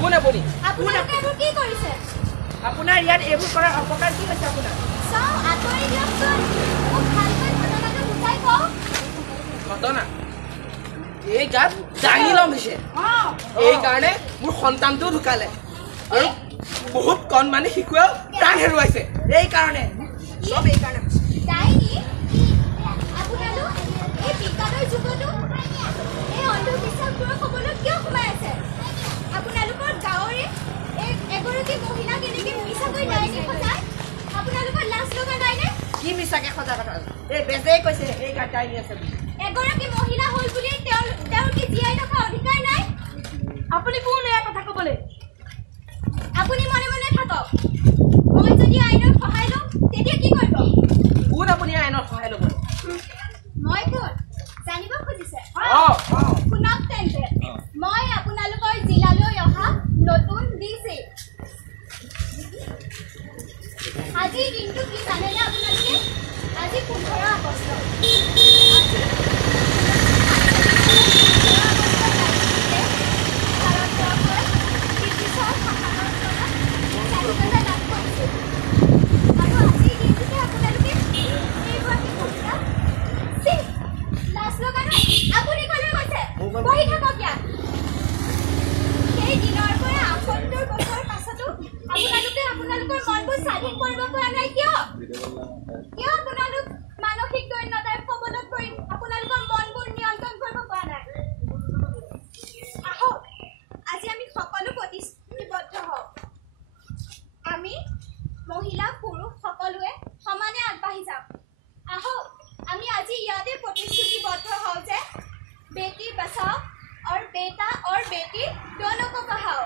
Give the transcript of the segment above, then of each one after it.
কোন আপুনি আপোনালোকে কি কৰিছে আপোনাৰ ইয়াত এইবোৰ কৰাৰ অপকাৰ কি হৈছে আপোনাৰ চাও আতৰি দিয়কচোন মোক ভালকৈ ঘটনাটো বুজাই কওক ঘটনা এই গাত জানি লম হৈছে এই কাৰণে মোৰ সন্তানটো ঢুকালে আৰু বহুত কণমানি শিশুৱেও প্ৰাণ হেৰুৱাইছে এই কাৰণে সব এই কাৰণে ডাইনি আপোনালোক এই বিজ্ঞানৰ যুগতো এই অন্ধবিশ্বাসবোৰৰ খবৰত কিয় সোমাই আছে আপোনালোকৰ গাঁৱৰে এগৰাকী মহিলা কেনেকৈ মিছাকৈ ডাইনি সজায় আপোনালোকৰ লাজ লগা নাইনে কি মিছাকে সজা কথা এই বেজেই কৈছে এই গাত ডাইনি আছে এগৰাকী মহিলা হ'ল বুলি তেওঁলোকে জীয়াই থকা অধিকাৰ নাই আপুনি কোন এয়া কথা ক'বলৈ আপুনি মনে মনে থাকক মই যদি আইনৰ সহায় লওঁ তেতিয়া কি কৰিব কোন আপুনি আইনৰ সহায় ল'ব মই কোন জানিব খুজিছে শুনক তেন্তে মই আপোনালোকৰ জিলালৈ অহা নতুন ডিচি আজিৰ দিনটো কি জানেনে আপোনালোকে আজি 15 আগষ্ট बेटी बचाओ और बेटा और बेटी दोनों को पढ़ाओ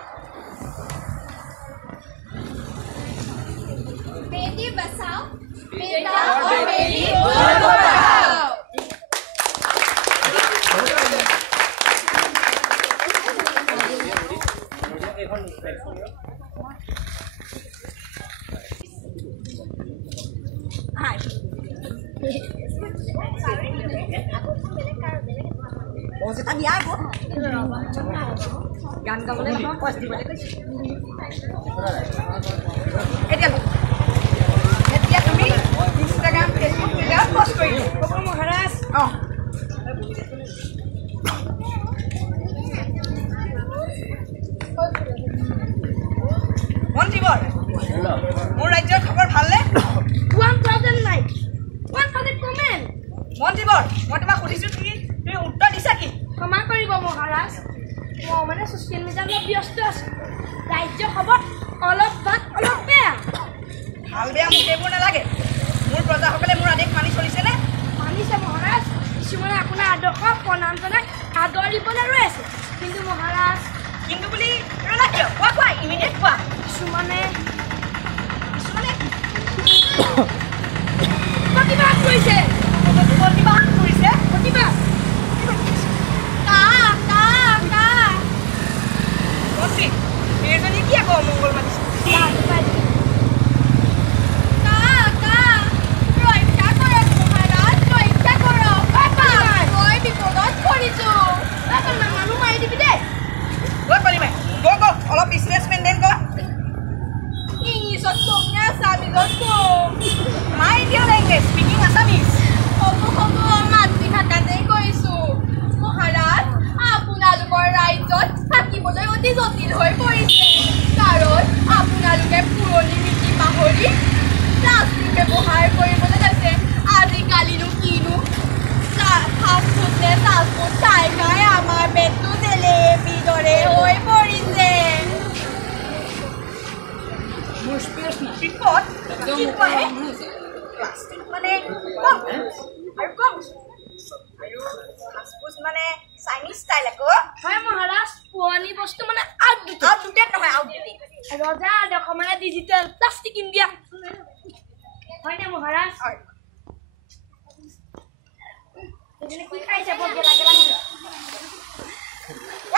बेटी बचाओ बेटा और बेटी दोनों को पढ़ाओ Tadi aku gan kamu ni apa pos di mana tu? Dia kami Instagram, Facebook juga post kau. Kau mau haras? Oh. Monty boy. More ranger khabar bhal le? 1000 like. 1000 comment. Monty boy, মই তোমাক খুদিছো তুমি উত্তৰ দিছা কি? ক্ষমা কৰিব মহাৰাজ মই মানে সোশ্যাল মিডিয়াত ব্যস্ত আছো ৰাজ্য খবৰ অলপ ভাগ অলপ বেয়া ভাল বেয়া মোক এইবোৰ নালাগে মোৰ প্ৰজাসকলে মোৰ আদেশ মানি চলিছে নে মানিছে মহাৰাজ কিছুমানে আপোনাৰ আদৰ্শ প্ৰণাম জনাই আদৰ দিবলৈ ৰৈ আছে কিন্তু মহাৰাজ কিন্তু বুলি ৰলা কিয় কোৱা ইমিডিয়েট কোৱা কিছুমানে প্ৰতিবাদ কৰিছে প্ৰতিবাদ মন্ত্ৰী এজনী কি আকৌ মংগল মাতিছে অলপ বিজনেছ মেইনটেইন কৰ ইংলিছত কম নে আছামিজত কম মাই ইণ্ডিয়ান লেংগুৱেজ স্পিকিং আছামিজ হ'ব মাতৃভাষাতেই কৈছোঁ মহাৰাজ আপোনালোকৰ ৰাজ্যত থাকিবলৈ অতি জটিল হৈ পৰিছে কাৰণ আপোনালোকে পুৰণি নীতি পাহৰি প্লাষ্টিক ব্যৱহাৰ কৰিবলৈ লৈছে আজিকালিনো কিনো ফাষ্টফুড নে ফাষ্টফুড খাই খাই আমাৰ পেটটো জেলেপীৰ দৰে হৈ পৰিছে বিপদ প্লাষ্টিক মানে কম আৰু কম আৰু ফাষ্টফুড মানে চাইনিজ ষ্টাইল আকৌ হয় মহাৰাজ পুৰণি বস্তু মানে আউটডেটেড নহয় আউটডেটেড ৰজা আদৰ্শ মানে ডিজিটেল প্লাষ্টিক ইণ্ডিয়া হয়নে মহাৰাজ হয় এজনী কি খাইছে বৰ গেলা গেলা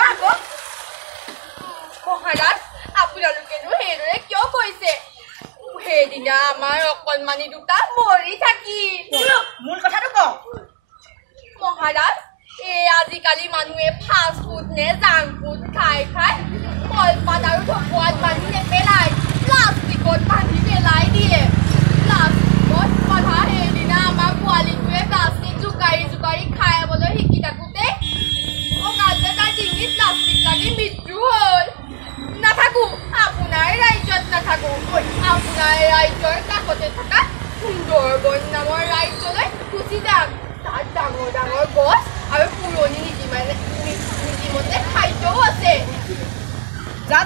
আকৌ মহাৰাজ আপোনালোকেনো সেইদৰে কিয় কৈছে সেইদিনা আমাৰ অকণমানি দুটা মৰি থাকিল মূল কথাটো কওঁ মহাৰাজ এই আজিকালি আজিকালি মানুহে ফাষ্ট ফুড নে জাংক ফুড খাই কলপাত আৰু ঢকুৱাত বান্ধি নেপেলাই প্লাষ্টিকত বান্ধি পেলাই দিয়ে প্লাষ্টিকত কথা সেইদিনা আমাৰ পোৱালিটোৱে প্লাষ্টিক জোকাৰি খাবলৈ শিকি থাকোঁতে অকালতে তাৰ ডিঙিত প্লাষ্টিক লাগি মৃত্যু হ'ল নাথাকো আপোনাৰ ৰাজ্যত নাথাকো আপোনাৰ ৰাজ্যৰ কাষতে থকা সুন্দৰবন নামৰ ৰাজ্যলৈ গুচি যাম তাত ডাঙৰ ডাঙৰ গছ আৰু পুৰণি নীতিমতে খাদ্যও আছে যা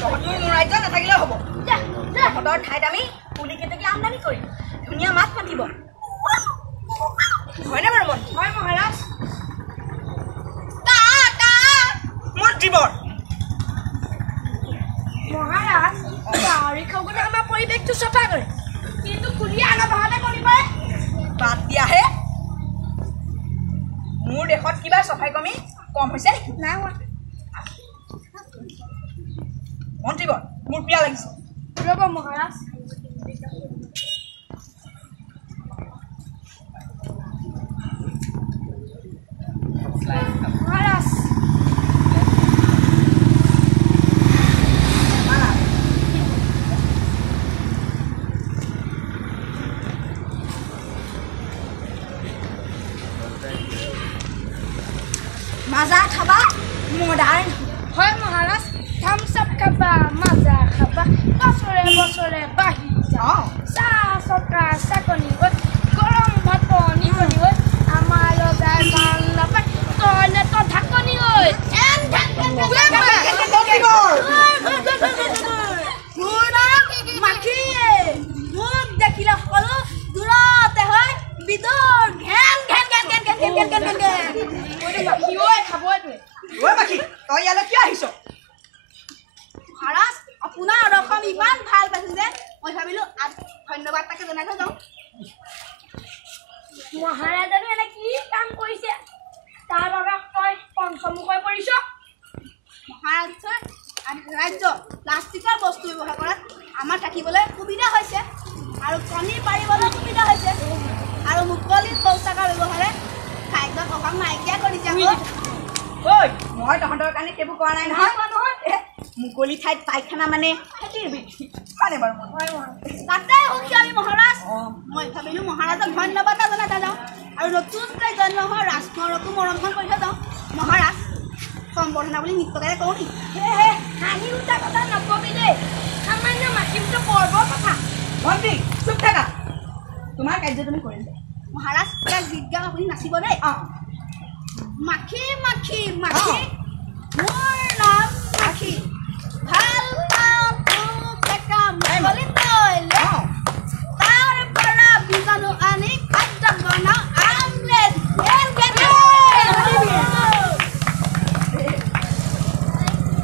তহঁতৰ মোৰ ৰাজ্যত নাথাকিলেও হ'ব তহঁতৰ ঠাইত আমি পুলি কেতেকী আমদানি কৰিম ধুনীয়া মাছ পাতিব হয়নে বাৰু মন হয় মহাৰাজ মন্ত্ৰীবৰ মহাৰাজ গাহৰি খাবলৈ আমাৰ পৰিৱেশটো চফা কৰে কিন্তু কুলিয়ে আনৰ বাহাতে কৰি পাৰে বাদ দিয়াহে মোৰ দেশত কিবা চাফাই কমি কম হৈছে নেকি নাই হোৱা মন্ত্ৰীবৰ মোৰ পিয়া লাগিছে ৰ'ব মহাৰাজ মহাৰাজ মাজা খাবা মদাৰ হয় মহাৰাজ থামচাপ খাবা মাজা খাবা বছৰে বছৰে বাঢ়ি যাওঁ চাহ চকা চাকনি হৈ গৰম ভাত পানী কৰি হৈ আমাৰ ৰজাই ভাল নাপায় টয়লেটৰ ঢাকনি হৈ মাখিয়ে মোক দেখিলে সকলো দূৰতে হয় বিদুৰ ঘেন ঘেন ঘেন ঘেন ঘেন ঘেন ঘেন ঘেন ঘেন মাখি ঐ খাবই ঐ মাখি তই ইয়ালৈ কিয় আহিছ মহাৰাজ আপোনাৰ ৰসম ইমান ভাল পাইছোঁ যে মই ভাবিলোঁ ধন্যবাদ তাকে জনাই থৈ যাওঁ মহাৰাজানো এনে কি কাম কৰিছে তাৰ বাবে তই পঞ্চমুখৈ পৰিছ মহাৰাষ্ট্ৰৰ ৰাজ্য প্লাষ্টিকৰ বস্তু ব্যৱহাৰ কৰাত আমাৰ থাকিবলৈ সুবিধা হৈছে আৰু কণী পাৰিবলৈ সুবিধা হৈছে আৰু মুকলি শৌচাগাৰ ব্যৱহাৰে খাদ্যৰ অভাৱ নাইকিয়া কৰিছে ঐ মই তহঁতৰ কাৰণে সেইবোৰ কৰা নাই নহয় মুকলি ঠাইত পায়খানা মানে খেতিৰ বৃদ্ধি মানে বাৰু তাতে সুখী আমি মহাৰাজ মই ভাবিলোঁ মহাৰাজক ধন্যবাদ জনাই থৈ যাওঁ আৰু নতুনকৈ জন্ম হোৱা ৰাজকুমাৰকো মৰমখন কৰি থৈ যাওঁ মহাৰাজ সম্বৰ্ধনা বুলি নৃত্যকাৰে কওঁ নেকি হাঁহি উঠা কথা নকবি দেই সামান্য মাখিমটো পৰ্বৰ কথা ভণ্টি চুপ থাকা তোমাৰ কাৰ্য তুমি কৰিম মহাৰাজ ইয়াক গীত গাম আপুনি নাচিব দেই মাখি মাখি মাখি মোৰ নাম মাখি ভাল পাওঁ টেকা মুকলি তৈলে তাৰ পৰা বীজাণু আনি খাদ্য বনাওঁ আমলেট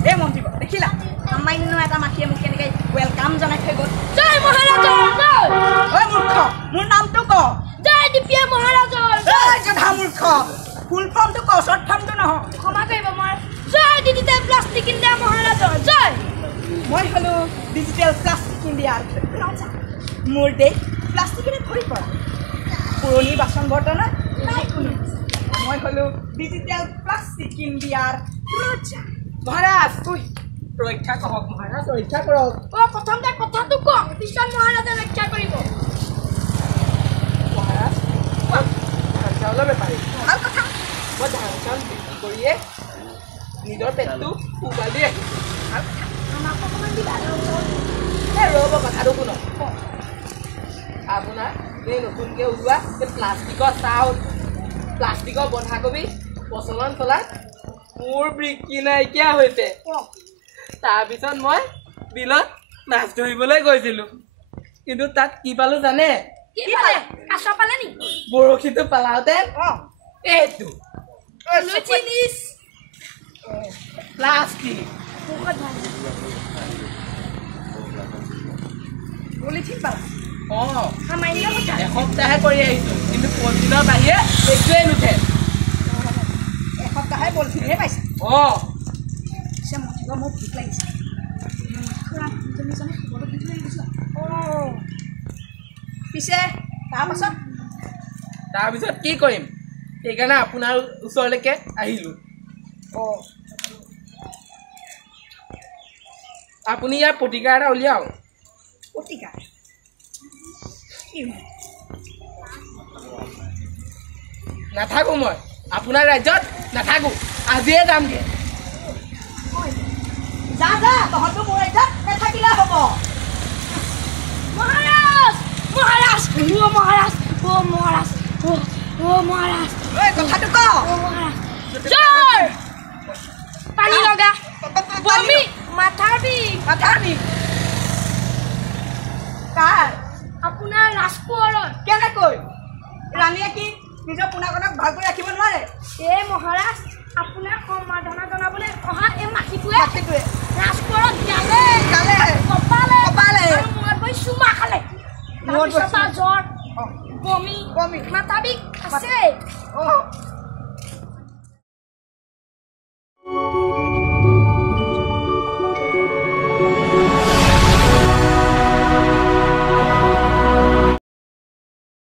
এই মন্ত্ৰী দেখিলা সামান্য এটা মাখিয়ে মোক কেনেকৈ ৱেলকাম জনাই থৈ গ'ল জয় মহাৰাজৰ জয় ঐ মূৰ্খ মোৰ নামটো ক জয় দিপিয়া মহাৰাজৰ জয় জধা মূৰ্খ ফুল ফৰ্মটো ক শ্বৰ্ট ফৰ্মটো নহয় ক্ষমা কৰিব মই জয় ডিজিটেল প্লাষ্টিক ইণ্ডিয়া মহাৰাজৰ জয় মই হ'লোঁ ডিজিটেল প্লাষ্টিক ইণ্ডিয়াৰ মোৰ দেশ প্লাষ্টিকেৰে ভৰি পৰা পুৰণি বাচন বৰ্তনৰ নাই কোনো মই হ'লোঁ ডিজিটেল প্লাষ্টিক ইণ্ডিয়াৰ ৰজা মহাৰাজ ৰক্ষা কৰক মহাৰাজ ৰক্ষা কৰক প্ৰথমতে কথাটো কওক পিছত মহাৰাজে ৰক্ষা কৰিব মহাৰাজ ধান চাউলৰ বেপাৰী ভাল কথা মই ধান চাউল বিক্ৰী কৰিয়ে নিজৰ পেটটো পোহপালি ৰাখিছোঁ আমাক অকণমান দিবা এই ৰ'ব কথাটো শুনক আপোনাৰ এই নতুনকৈ ওলোৱা এই প্লাষ্টিকৰ চাউল প্লাষ্টিকৰ বন্ধাকবি প্ৰচলন চলাত মোৰ বিক্ৰী নাইকিয়া হৈছে তাৰপিছত মই বিলত মাছ ধৰিবলৈ গৈছিলোঁ কিন্তু তাত কি পালোঁ জানে কি পালে কাছ পালে নি বৰশীটো পেলাওঁতে এইটো প্লাষ্টিক পলিথিন পালা সামান্য কথা এসপ্তাহে কৰি আহিছোঁ কিন্তু পলিথিনৰ বাহিৰে একোৱেই নুঠে এসপ্তাহে পলিথিনহে পাইছে পিছে মন্ত্ৰীব মোৰ ভোক লাগিছে পিছে তাৰপাছত কি কৰিম সেইকাৰণে আপোনাৰ ওচৰলৈকে আহিলোঁ আপুনি ইয়াৰ প্ৰতিকাৰ এটা উলিয়াওক প্ৰতিকাৰ নাথাকো মই আপোনাৰ ৰাজ্যত নাথাকো আজিয়ে যামগে যা যা তহঁতো মোৰ ৰাজ্যত নাথাকিলে হ'ব মহাৰাজ মহাৰাজ ও মহাৰাজ ও মহাৰাজ ও মহাৰাজ ঐ কথাটো ক ও মহাৰাজ জ্বৰ পানী লগা বমি মাথাৰ বিষ কাৰ আপোনাৰ ৰাজকোঁৱৰৰ কেনেকৈ ৰাণীয়ে কি নিজৰ পোনাকণক ভালকৈ ৰাখিব নোৱাৰে এই মহাৰাজ আপোনাক সম্বৰ্ধনা জনাবলৈ অহা এই মাটিটোৱে ৰাজকোঁৱৰক গালে